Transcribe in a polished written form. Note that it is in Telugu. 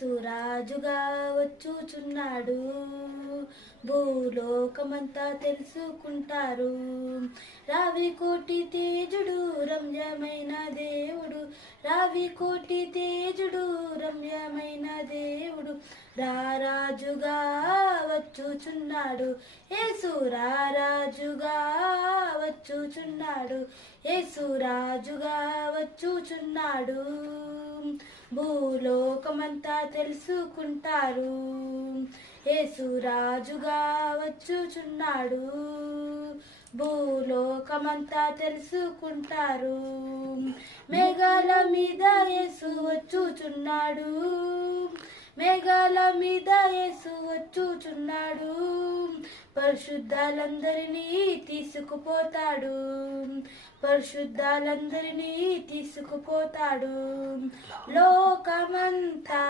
సురాజుగా వచ్చుచున్నాడు, భూలోకమంతా తెలుసుకుంటారు. రావి కోటి తేజుడు రమ్యమైన దేవుడు, రావి కోటి తేజుడు రమ్యమైన దేవుడు, రారాజుగా వచ్చుచున్నాడు. యేసు రారాజుగా వచ్చుచున్నాడు, యేసు రాజుగా వచ్చుచున్నాడు. భూలోకమంతా తెలుసుకుంటారు, యేసు రాజుగా వచ్చుచున్నాడు. భూలోకమంతా తెలుసుకుంటారు. మేఘాల మీద యేసు వచ్చుచున్నాడు, మేఘాల మీద యేసు వచ్చుచున్నాడు. పరిశుద్ధాలందరినీ తీసుకుపోతాడు, పరిశుద్ధాలందరినీ తీసుకుపోతాడు. లోకమంతా